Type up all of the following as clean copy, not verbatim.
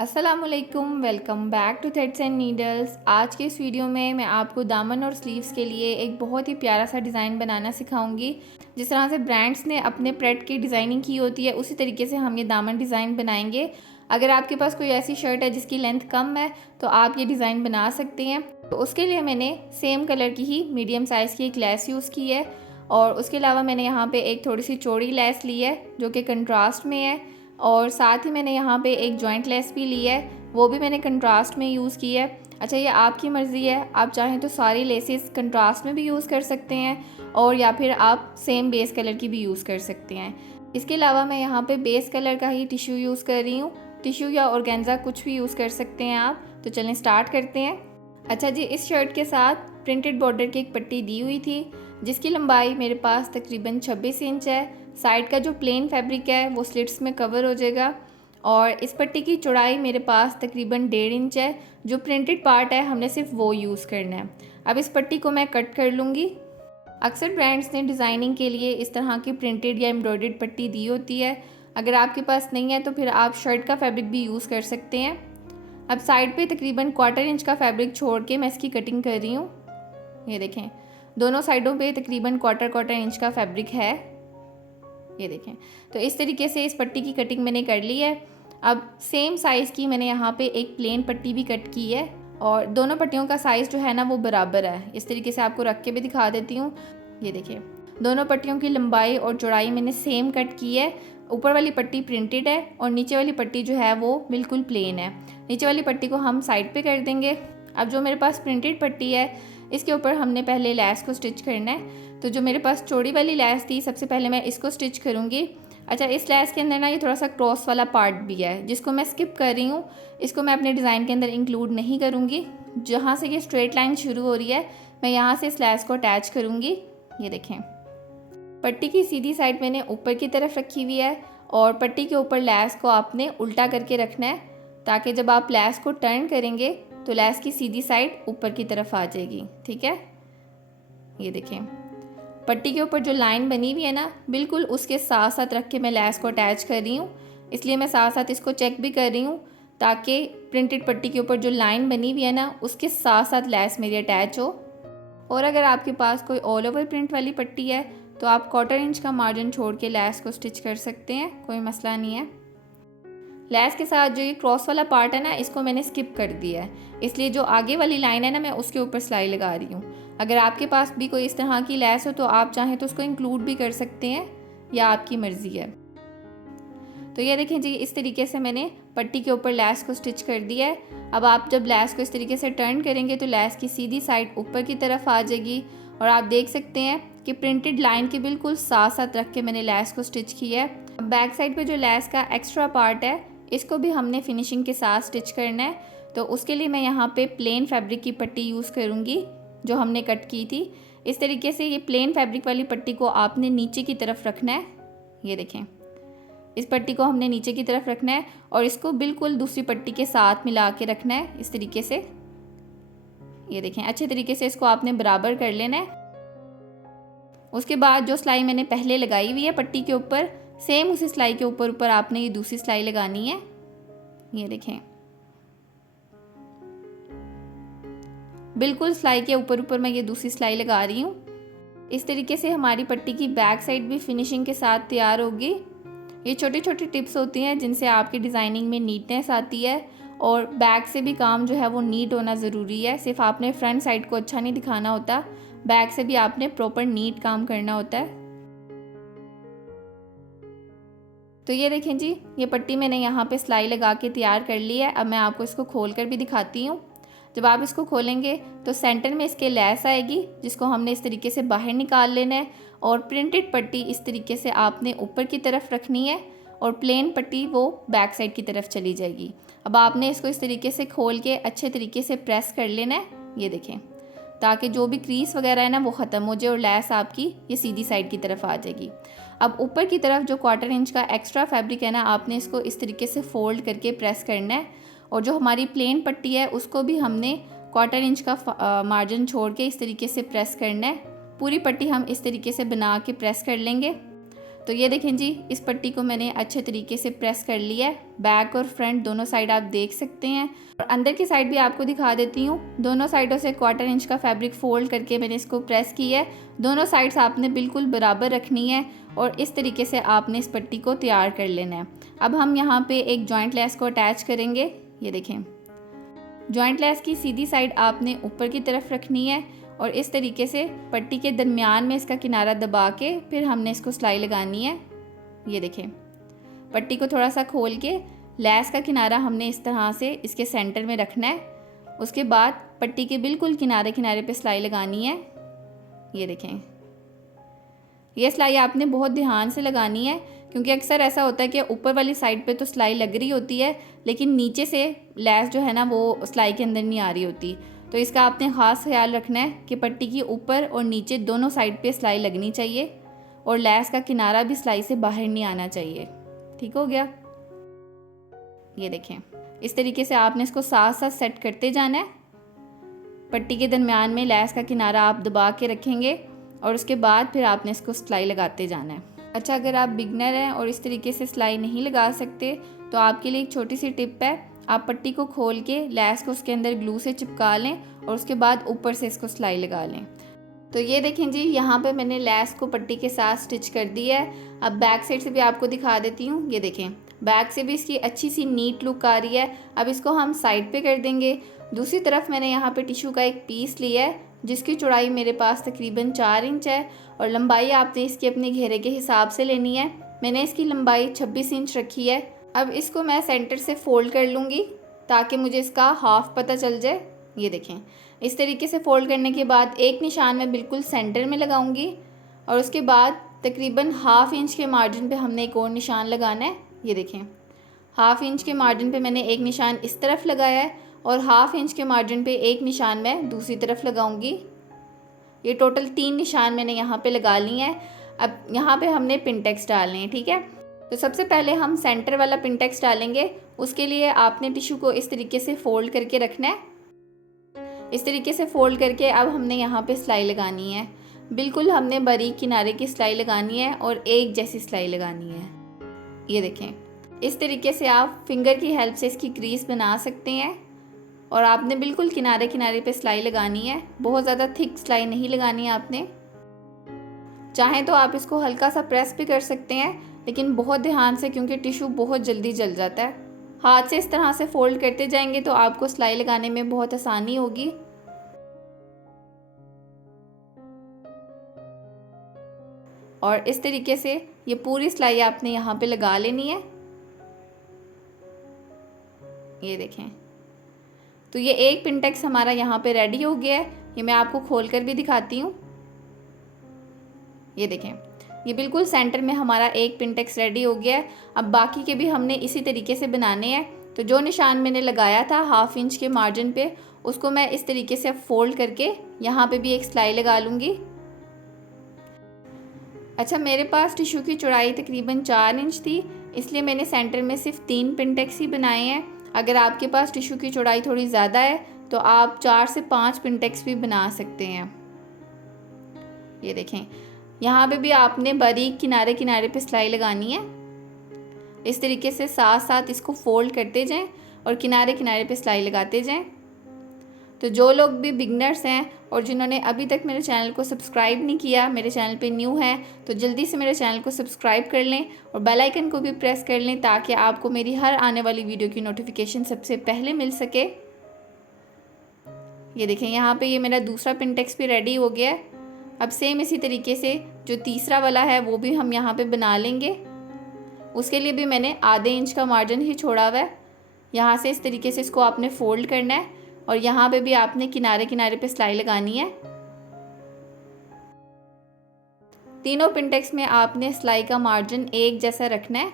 अस्सलामुअलैकुम, welcome back to threads and needles. आज के इस वीडियो में मैं आपको दामन और स्लीव्स के लिए एक बहुत ही प्यारा सा डिज़ाइन बनाना सिखाऊंगी। जिस तरह से ब्रांड्स ने अपने प्रेट की डिज़ाइनिंग की होती है उसी तरीके से हम ये दामन डिज़ाइन बनाएंगे। अगर आपके पास कोई ऐसी शर्ट है जिसकी लेंथ कम है तो आप ये डिज़ाइन बना सकते हैं। तो उसके लिए मैंने सेम कलर की ही मीडियम साइज़ की एक लेस यूज़ की है और उसके अलावा मैंने यहाँ पर एक थोड़ी सी चौड़ी लेस ली है जो कि कंट्रास्ट में है, और साथ ही मैंने यहाँ पे एक जॉइंट लेस भी ली है, वो भी मैंने कंट्रास्ट में यूज़ की है। अच्छा, ये आपकी मर्ज़ी है, आप चाहें तो सारी लेसेस कंट्रास्ट में भी यूज़ कर सकते हैं और या फिर आप सेम बेस कलर की भी यूज़ कर सकते हैं। इसके अलावा मैं यहाँ पे बेस कलर का ही टिश्यू यूज़ कर रही हूँ। टिश्यू या ऑर्गेन्जा कुछ भी यूज़ कर सकते हैं आप। तो चलें स्टार्ट करते हैं। अच्छा जी, इस शर्ट के साथ प्रिंटेड बॉर्डर की एक पट्टी दी हुई थी जिसकी लंबाई मेरे पास तकरीबन 26 इंच है। साइड का जो प्लेन फैब्रिक है वो स्लिट्स में कवर हो जाएगा और इस पट्टी की चौड़ाई मेरे पास तकरीबन 1.5 इंच है। जो प्रिंटेड पार्ट है हमने सिर्फ वो यूज़ करना है। अब इस पट्टी को मैं कट कर लूँगी। अक्सर ब्रांड्स ने डिज़ाइनिंग के लिए इस तरह की प्रिंटेड या एम्ब्रॉयडर्ड पट्टी दी होती है। अगर आपके पास नहीं है तो फिर आप शर्ट का फैब्रिक भी यूज़ कर सकते हैं। अब साइड पे तकरीबन 1/4 इंच का फैब्रिक छोड़ के मैं इसकी कटिंग कर रही हूँ। ये देखें, दोनों साइडों पे तकरीबन 1/4 इंच का फैब्रिक है। ये देखें, तो इस तरीके से इस पट्टी की कटिंग मैंने कर ली है। अब सेम साइज़ की मैंने यहाँ पे एक प्लेन पट्टी भी कट की है और दोनों पट्टियों का साइज़ जो है ना वो बराबर है। इस तरीके से आपको रख के भी दिखा देती हूँ। ये देखिए, दोनों पट्टियों की लंबाई और चौड़ाई मैंने सेम कट की है। ऊपर वाली पट्टी प्रिंटेड है और नीचे वाली पट्टी जो है वो बिल्कुल प्लेन है। नीचे वाली पट्टी को हम साइड पे कर देंगे। अब जो मेरे पास प्रिंटेड पट्टी है इसके ऊपर हमने पहले लैस को स्टिच करना है। तो जो मेरे पास चौड़ी वाली लैस थी सबसे पहले मैं इसको स्टिच करूँगी। अच्छा, इस लैस के अंदर ना ये थोड़ा सा क्रॉस वाला पार्ट भी है जिसको मैं स्किप कर रही हूँ। इसको मैं अपने डिज़ाइन के अंदर इंक्लूड नहीं करूँगी। जहाँ से ये स्ट्रेट लाइन शुरू हो रही है मैं यहाँ से इस लैस को अटैच करूँगी। ये देखें, पट्टी की सीधी साइड मैंने ऊपर की तरफ रखी हुई है और पट्टी के ऊपर लैस को आपने उल्टा करके रखना है ताकि जब आप लैस को टर्न करेंगे तो लैस की सीधी साइड ऊपर की तरफ आ जाएगी। ठीक है, ये देखें, पट्टी के ऊपर जो लाइन बनी हुई है ना बिल्कुल उसके साथ साथ रख के मैं लैस को अटैच कर रही हूँ। इसलिए मैं साथ साथ इसको चेक भी कर रही हूँ ताकि प्रिंटेड पट्टी के ऊपर जो लाइन बनी हुई है ना उसके साथ साथ लैस मेरी अटैच हो। और अगर आपके पास कोई ऑल ओवर प्रिंट वाली पट्टी है तो आप 1/4 इंच का मार्जिन छोड़ के लैस को स्टिच कर सकते हैं, कोई मसला नहीं है। लैस के साथ जो ये क्रॉस वाला पार्ट है ना इसको मैंने स्किप कर दिया है, इसलिए जो आगे वाली लाइन है ना मैं उसके ऊपर सिलाई लगा रही हूँ। अगर आपके पास भी कोई इस तरह की लैस हो तो आप चाहें तो उसको इंक्लूड भी कर सकते हैं, या आपकी मर्ज़ी है। तो ये देखें जी, इस तरीके से मैंने पट्टी के ऊपर लैस को स्टिच कर दिया है। अब आप जब लैस को इस तरीके से टर्न करेंगे तो लैस की सीधी साइड ऊपर की तरफ आ जाएगी और आप देख सकते हैं कि प्रिंटेड लाइन के बिल्कुल साथ साथ रख के मैंने लैस को स्टिच किया है। अब बैक साइड पे जो लैस का एक्स्ट्रा पार्ट है इसको भी हमने फिनिशिंग के साथ स्टिच करना है। तो उसके लिए मैं यहाँ पे प्लेन फैब्रिक की पट्टी यूज़ करूँगी जो हमने कट की थी। इस तरीके से ये प्लेन फैब्रिक वाली पट्टी को आपने नीचे की तरफ रखना है। ये देखें, इस पट्टी को हमने नीचे की तरफ रखना है और इसको बिल्कुल दूसरी पट्टी के साथ मिला के रखना है इस तरीके से। ये देखें, अच्छे तरीके से इसको आपने बराबर कर लेना है। उसके बाद जो सिलाई मैंने पहले लगाई हुई है पट्टी के ऊपर, सेम उसी सिलाई के ऊपर आपने ये दूसरी सिलाई लगानी है। ये देखें, बिल्कुल सिलाई के ऊपर मैं ये दूसरी सिलाई लगा रही हूँ। इस तरीके से हमारी पट्टी की बैक साइड भी फिनिशिंग के साथ तैयार होगी। ये छोटी छोटी टिप्स होती हैं जिनसे आपकी डिज़ाइनिंग में नीटनेस आती है और बैक से भी काम जो है वो नीट होना ज़रूरी है। सिर्फ आपने फ्रंट साइड को अच्छा नहीं दिखाना होता, बैक से भी आपने प्रॉपर नीट काम करना होता है। तो ये देखें जी, ये पट्टी मैंने यहाँ पे सिलाई लगा के तैयार कर ली है। अब मैं आपको इसको खोल कर भी दिखाती हूँ। जब आप इसको खोलेंगे तो सेंटर में इसके लैस आएगी जिसको हमने इस तरीके से बाहर निकाल लेना है और प्रिंटेड पट्टी इस तरीके से आपने ऊपर की तरफ रखनी है और प्लेन पट्टी वो बैक साइड की तरफ चली जाएगी। अब आपने इसको इस तरीके से खोल के अच्छे तरीके से प्रेस कर लेना है। ये देखें, ताकि जो भी क्रीज वगैरह है ना वो ख़त्म हो जाए और लैस आपकी ये सीधी साइड की तरफ आ जाएगी। अब ऊपर की तरफ जो 1/4 इंच का एक्स्ट्रा फैब्रिक है ना आपने इसको इस तरीके से फोल्ड करके प्रेस करना है और जो हमारी प्लेन पट्टी है उसको भी हमने 1/4 इंच का मार्जिन छोड़ के इस तरीके से प्रेस करना है। पूरी पट्टी हम इस तरीके से बना के प्रेस कर लेंगे। तो ये देखें जी, इस पट्टी को मैंने अच्छे तरीके से प्रेस कर लिया है। बैक और फ्रंट दोनों साइड आप देख सकते हैं। और अंदर की साइड भी आपको दिखा देती हूँ। दोनों साइडों से 1/4 इंच का फैब्रिक फोल्ड करके मैंने इसको प्रेस किया है। दोनों साइड्स आपने बिल्कुल बराबर रखनी है और इस तरीके से आपने इस पट्टी को तैयार कर लेना है। अब हम यहाँ पे एक जॉइंट लेस को अटैच करेंगे। ये देखें, जॉइंट लेस की सीधी साइड आपने ऊपर की तरफ रखनी है और इस तरीके से पट्टी के दरमियान में इसका किनारा दबा के फिर हमने इसको सिलाई लगानी है। ये देखें, पट्टी को थोड़ा सा खोल के लेस का किनारा हमने इस तरह से इसके सेंटर में रखना है। उसके बाद पट्टी के बिल्कुल किनारे किनारे पे सिलाई लगानी है। ये देखें, ये सिलाई आपने बहुत ध्यान से लगानी है क्योंकि अक्सर ऐसा होता है कि ऊपर वाली साइड पे तो सिलाई लग रही होती है लेकिन नीचे से लेस जो है ना वो सिलाई के अंदर नहीं आ रही होती। तो इसका आपने ख़ास ख्याल रखना है कि पट्टी की ऊपर और नीचे दोनों साइड पे सिलाई लगनी चाहिए और लेस का किनारा भी सिलाई से बाहर नहीं आना चाहिए। ठीक हो गया। ये देखें, इस तरीके से आपने इसको साथ साथ सेट करते जाना है। पट्टी के दरमियान में लेस का किनारा आप दबा के रखेंगे और उसके बाद फिर आपने इसको सिलाई लगाते जाना है। अच्छा, अगर आप बिगनर हैं और इस तरीके से सिलाई नहीं लगा सकते तो आपके लिए एक छोटी सी टिप है। आप पट्टी को खोल के लेस को उसके अंदर ग्लू से चिपका लें और उसके बाद ऊपर से इसको सिलाई लगा लें। तो ये देखें जी, यहाँ पे मैंने लेस को पट्टी के साथ स्टिच कर दिया है। अब बैक साइड से भी आपको दिखा देती हूँ। ये देखें, बैक से भी इसकी अच्छी सी नीट लुक आ रही है। अब इसको हम साइड पे कर देंगे। दूसरी तरफ मैंने यहाँ पे टिश्यू का एक पीस लिया है जिसकी चौड़ाई मेरे पास तकरीबन 4 इंच है और लंबाई आपने इसकी अपने घेरे के हिसाब से लेनी है। मैंने इसकी लंबाई 26 इंच रखी है। अब इसको मैं सेंटर से फोल्ड कर लूँगी ताकि मुझे इसका हाफ पता चल जाए। ये देखें, इस तरीके से फोल्ड करने के बाद एक निशान मैं बिल्कुल सेंटर में लगाऊंगी और उसके बाद तकरीबन ½ इंच के मार्जिन पे हमने एक और निशान लगाना है। ये देखें, ½ इंच के मार्जिन पे मैंने एक निशान इस तरफ लगाया है और ½ इंच के मार्जिन पे एक निशान मैं दूसरी तरफ लगाऊंगी। ये टोटल 3 निशान मैंने यहाँ पे लगा लिए हैं। अब यहाँ पे हमने पिनटेक्स डालने हैं। ठीक है, तो सबसे पहले हम सेंटर वाला पिनटेक्स डालेंगे। उसके लिए आपने टिश्यू को इस तरीके से फोल्ड करके रखना है। इस तरीके से फोल्ड करके अब हमने यहाँ पे सिलाई लगानी है। बिल्कुल हमने बारीक किनारे की सिलाई लगानी है और एक जैसी सिलाई लगानी है। ये देखें, इस तरीके से आप फिंगर की हेल्प से इसकी क्रीज बना सकते हैं और आपने बिल्कुल किनारे किनारे पे सिलाई लगानी है। बहुत ज़्यादा थिक सिलाई नहीं लगानी है आपने। चाहें तो आप इसको हल्का सा प्रेस भी कर सकते हैं लेकिन बहुत ध्यान से क्योंकि टिश्यू बहुत जल्दी जल जाता है। हाथ से इस तरह से फोल्ड करते जाएंगे तो आपको सिलाई लगाने में बहुत आसानी होगी। और इस तरीके से ये पूरी सिलाई आपने यहाँ पे लगा लेनी है। ये देखें, तो ये एक पिनटेक्स हमारा यहाँ पे रेडी हो गया है। ये मैं आपको खोल कर भी दिखाती हूँ। ये देखें, ये बिल्कुल सेंटर में हमारा एक पिनटेक्स रेडी हो गया है। अब बाकी के भी हमने इसी तरीके से बनाने हैं। तो जो निशान मैंने लगाया था ½ इंच के मार्जिन पे, उसको मैं इस तरीके से फोल्ड करके यहाँ पे भी एक सिलाई लगा लूँगी। अच्छा, मेरे पास टिश्यू की चौड़ाई तकरीबन 4 इंच थी, इसलिए मैंने सेंटर में सिर्फ 3 पिनटेक्स ही बनाए हैं। अगर आपके पास टिश्यू की चौड़ाई थोड़ी ज़्यादा है तो आप 4 से 5 पिनटेक्स भी बना सकते हैं। ये देखें, यहाँ पे भी आपने बारीक किनारे किनारे पे सिलाई लगानी है। इस तरीके से साथ साथ इसको फोल्ड करते जाएं और किनारे किनारे पे सिलाई लगाते जाएं। तो जो लोग भी बिगनर्स हैं और जिन्होंने अभी तक मेरे चैनल को सब्सक्राइब नहीं किया, मेरे चैनल पे न्यू हैं, तो जल्दी से मेरे चैनल को सब्सक्राइब कर लें और बेल आइकन को भी प्रेस कर लें ताकि आपको मेरी हर आने वाली वीडियो की नोटिफिकेशन सबसे पहले मिल सके। ये देखें, यहाँ पे ये मेरा दूसरा पिनटेक्स भी रेडी हो गया है। अब सेम इसी तरीके से जो तीसरा वाला है वो भी हम यहाँ पे बना लेंगे। उसके लिए भी मैंने ½ इंच का मार्जिन ही छोड़ा हुआ है। यहाँ से इस तरीके से इसको आपने फोल्ड करना है और यहाँ पे भी आपने किनारे किनारे पे सिलाई लगानी है। तीनों पिनटेक्स में आपने सिलाई का मार्जिन एक जैसा रखना है।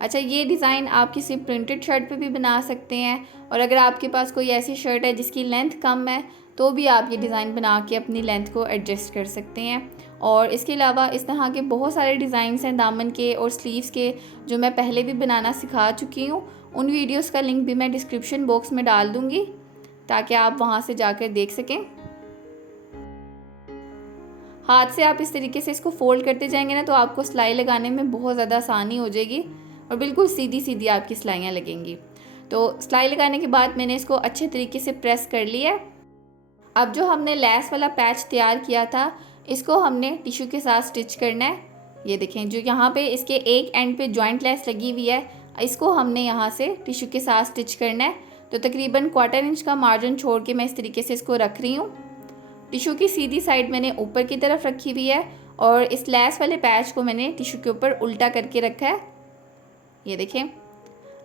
अच्छा, ये डिज़ाइन आप किसी प्रिंटेड शर्ट पे भी बना सकते हैं और अगर आपके पास कोई ऐसी शर्ट है जिसकी लेंथ कम है तो भी आप ये डिज़ाइन बना के अपनी लेंथ को एडजस्ट कर सकते हैं। और इसके अलावा इस तरह के बहुत सारे डिज़ाइंस हैं दामन के और स्लीव्स के जो मैं पहले भी बनाना सिखा चुकी हूँ। उन वीडियोस का लिंक भी मैं डिस्क्रिप्शन बॉक्स में डाल दूँगी ताकि आप वहाँ से जाकर देख सकें। हाथ से आप इस तरीके से इसको फोल्ड करते जाएंगे ना तो आपको सिलाई लगाने में बहुत ज़्यादा आसानी हो जाएगी और बिल्कुल सीधी सीधी आपकी सिलाइयाँ लगेंगी। तो सिलाई लगाने के बाद मैंने इसको अच्छे तरीके से प्रेस कर लिया। अब जो हमने लेस वाला पैच तैयार किया था इसको हमने टिश्यू के साथ स्टिच करना है। ये देखें, जो यहाँ पे इसके एक एंड पे जॉइंट लेस लगी हुई है इसको हमने यहाँ से टिश्यू के साथ स्टिच करना है। तो तकरीबन 1/4 इंच का मार्जिन छोड़ के मैं इस तरीके से इसको रख रही हूँ। टिश्यू की सीधी साइड मैंने ऊपर की तरफ रखी हुई है और इस लेस वाले पैच को मैंने टिश्यू के ऊपर उल्टा करके रखा है। ये देखें,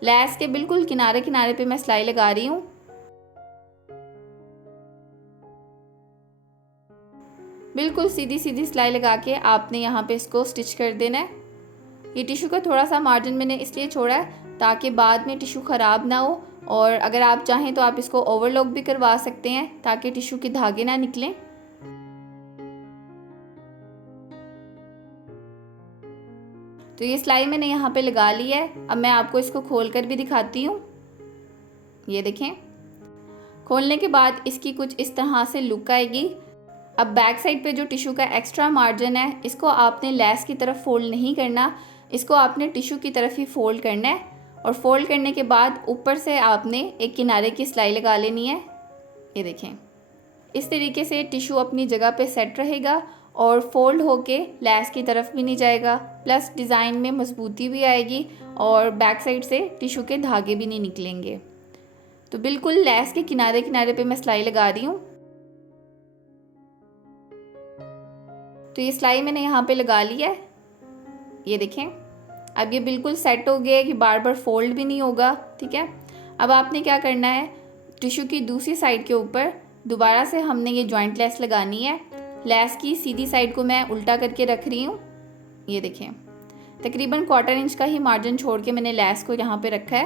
लेस के बिल्कुल किनारे किनारे पे मैं सिलाई लगा रही हूँ। बिल्कुल सीधी सीधी सिलाई लगा के आपने यहाँ पे इसको स्टिच कर देना है। ये टिश्यू का थोड़ा सा मार्जिन मैंने इसलिए छोड़ा है ताकि बाद में टिश्यू ख़राब ना हो, और अगर आप चाहें तो आप इसको ओवरलॉक भी करवा सकते हैं ताकि टिश्यू के धागे ना निकलें। तो ये सिलाई मैंने यहाँ पे लगा ली है। अब मैं आपको इसको खोल कर भी दिखाती हूँ। ये देखें, खोलने के बाद इसकी कुछ इस तरह से लुक आएगी। अब बैक साइड पे जो टिश्यू का एक्स्ट्रा मार्जिन है इसको आपने लेस की तरफ फोल्ड नहीं करना, इसको आपने टिश्यू की तरफ ही फोल्ड करना है। और फोल्ड करने के बाद ऊपर से आपने एक किनारे की सिलाई लगा लेनी है। ये देखें, इस तरीके से टिश्यू अपनी जगह पे सेट रहेगा और फोल्ड होके लेस की तरफ भी नहीं जाएगा, प्लस डिज़ाइन में मजबूती भी आएगी और बैक साइड से टिश्यू के धागे भी नहीं निकलेंगे। तो बिल्कुल लेस के किनारे किनारे पे मैं सिलाई लगा रही हूँ। तो ये सिलाई मैंने यहाँ पे लगा ली है। ये देखें, अब ये बिल्कुल सेट हो गया है कि बार बार फोल्ड भी नहीं होगा। ठीक है, अब आपने क्या करना है, टिश्यू की दूसरी साइड के ऊपर दोबारा से हमने ये जॉइंट लेस लगानी है। लेस की सीधी साइड को मैं उल्टा करके रख रही हूँ। ये देखें, तकरीबन 1/4 इंच का ही मार्जिन छोड़ के मैंने लेस को यहाँ पे रखा है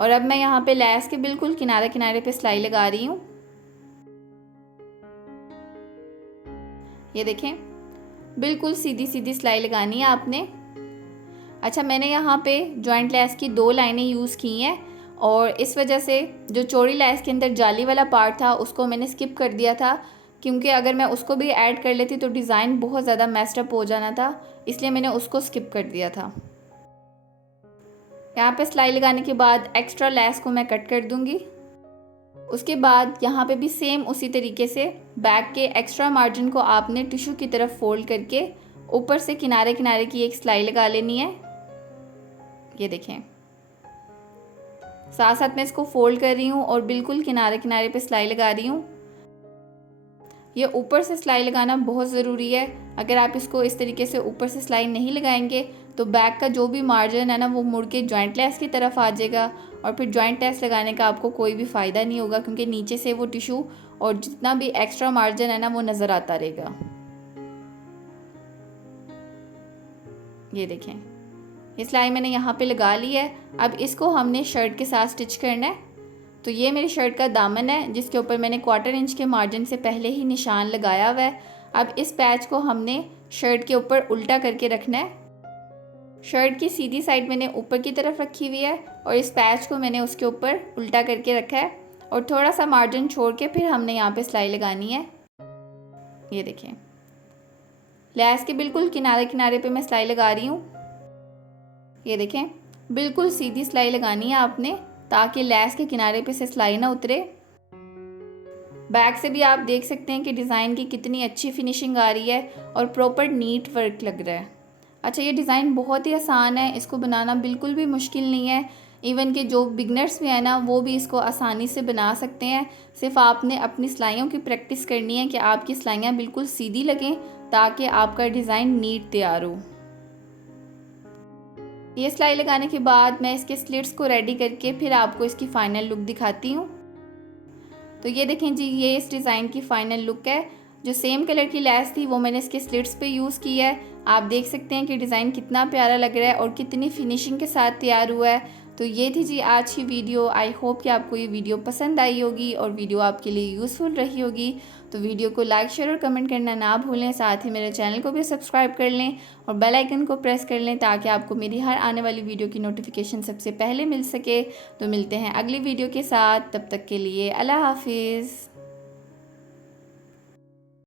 और अब मैं यहाँ पे लेस के बिल्कुल किनारे किनारे पे सिलाई लगा रही हूँ। ये देखें, बिल्कुल सीधी सीधी सिलाई लगानी है आपने। अच्छा, मैंने यहाँ पे जॉइंट लेस की 2 लाइनें यूज़ की हैं और इस वजह से जो चौड़ी लेस के अंदर जाली वाला पार्ट था उसको मैंने स्किप कर दिया था, क्योंकि अगर मैं उसको भी ऐड कर लेती तो डिज़ाइन बहुत ज़्यादा मेस्ड अप हो जाना था, इसलिए मैंने उसको स्किप कर दिया था। यहाँ पे सिलाई लगाने के बाद एक्स्ट्रा लेस को मैं कट कर दूँगी। उसके बाद यहाँ पे भी सेम उसी तरीके से बैक के एक्स्ट्रा मार्जिन को आपने टिश्यू की तरफ फोल्ड करके ऊपर से किनारे किनारे की एक सिलाई लगा लेनी है। ये देखें, साथ साथ मैं इसको फोल्ड कर रही हूँ और बिल्कुल किनारे किनारे पे सिलाई लगा रही हूँ। ये ऊपर से सिलाई लगाना बहुत ज़रूरी है। अगर आप इसको इस तरीके से ऊपर से सिलाई नहीं लगाएंगे तो बैक का जो भी मार्जिन है ना वो मुड़ के जॉइंट लेस की तरफ आ जाएगा और फिर जॉइंट लेस लगाने का आपको कोई भी फ़ायदा नहीं होगा, क्योंकि नीचे से वो टिश्यू और जितना भी एक्स्ट्रा मार्जिन है ना वो नज़र आता रहेगा। ये देखें, ये सिलाई मैंने यहाँ पे लगा ली है। अब इसको हमने शर्ट के साथ स्टिच करना है। तो ये मेरी शर्ट का दामन है जिसके ऊपर मैंने 1/4 इंच के मार्जिन से पहले ही निशान लगाया हुआ है। अब इस पैच को हमने शर्ट के ऊपर उल्टा करके रखना है। शर्ट की सीधी साइड मैंने ऊपर की तरफ रखी हुई है और इस पैच को मैंने उसके ऊपर उल्टा करके रखा है और थोड़ा सा मार्जिन छोड़ के फिर हमने यहाँ पे सिलाई लगानी है। ये देखें, लेस के बिल्कुल किनारे किनारे पे मैं सिलाई लगा रही हूँ। ये देखें, बिल्कुल सीधी सिलाई लगानी है आपने ताकि लेस के किनारे पे से सिलाई ना उतरे। बैक से भी आप देख सकते हैं कि डिज़ाइन की कितनी अच्छी फिनिशिंग आ रही है और प्रॉपर नीट वर्क लग रहा है। अच्छा, ये डिज़ाइन बहुत ही आसान है, इसको बनाना बिल्कुल भी मुश्किल नहीं है। इवन कि जो बिगनर्स भी है ना वो भी इसको आसानी से बना सकते हैं। सिर्फ आपने अपनी सिलाइयों की प्रैक्टिस करनी है कि आपकी सिलाइयाँ बिल्कुल सीधी लगें ताकि आपका डिज़ाइन नीट तैयार हो। ये सिलाई लगाने के बाद मैं इसके स्लिट्स को रेडी करके फिर आपको इसकी फ़ाइनल लुक दिखाती हूँ। तो ये देखें जी, ये इस डिज़ाइन की फ़ाइनल लुक है। जो सेम कलर की लेस थी वो मैंने इसके स्लिट्स पे यूज़ की है। आप देख सकते हैं कि डिज़ाइन कितना प्यारा लग रहा है और कितनी फिनिशिंग के साथ तैयार हुआ है। तो ये थी जी आज की वीडियो। आई होप कि आपको ये वीडियो पसंद आई होगी और वीडियो आपके लिए यूज़फुल रही होगी। तो वीडियो को लाइक, शेयर और कमेंट करना ना भूलें। साथ ही मेरे चैनल को भी सब्सक्राइब कर लें और बेल आइकन को प्रेस कर लें ताकि आपको मेरी हर आने वाली वीडियो की नोटिफिकेशन सबसे पहले मिल सके। तो मिलते हैं अगली वीडियो के साथ, तब तक के लिए अल्लाह हाफिज़।